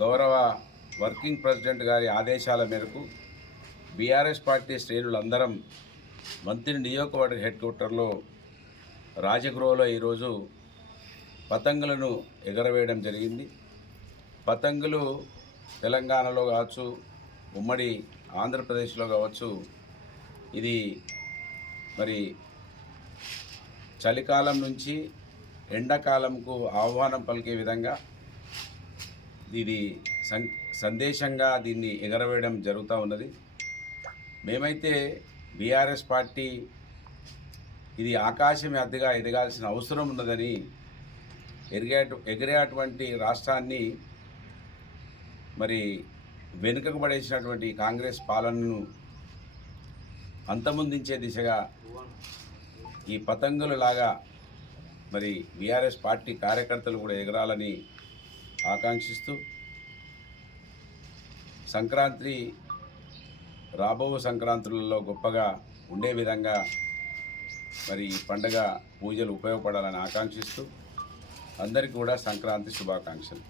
గౌరవ working president గారి ఆదేశాల మేరకు బీఆర్ఎస్ పార్టీ శ్రేణులందరం మంత్రి నియోజకవర్గ హెడ్ క్వార్టర్లో రాజగృహలో ఈరోజు పతంగులను ఎగరవేయడం జరిగింది. పతంగులు తెలంగాణలో కావచ్చు, ఉమ్మడి ఆంధ్రప్రదేశ్లో కావచ్చు, ఇది మరి చలికాలం నుంచి ఎండాకాలంకు ఆహ్వానం పలికే విధంగా ఇది సందేశంగా దీన్ని ఎగరవేయడం జరుగుతూ ఉన్నది. మేమైతే బీఆర్ఎస్ పార్టీ ఇది ఆకాశం అద్దెగా ఎదగాల్సిన అవసరం ఉన్నదని, ఎగిరేటువంటి రాష్ట్రాన్ని మరి వెనుకకు పడేసినటువంటి కాంగ్రెస్ పాలనను అంతమొందించే దిశగా ఈ పతంగులలాగా మరి బీఆర్ఎస్ పార్టీ కార్యకర్తలు కూడా ఎగరాలని ఆకాంక్షిస్తూ, సంక్రాంతి రాబో సంక్రాంతులలో గొప్పగా ఉండే విధంగా మరి ఈ పండుగ పూజలు ఉపయోగపడాలని ఆకాంక్షిస్తూ అందరికీ కూడా సంక్రాంతి శుభాకాంక్షలు.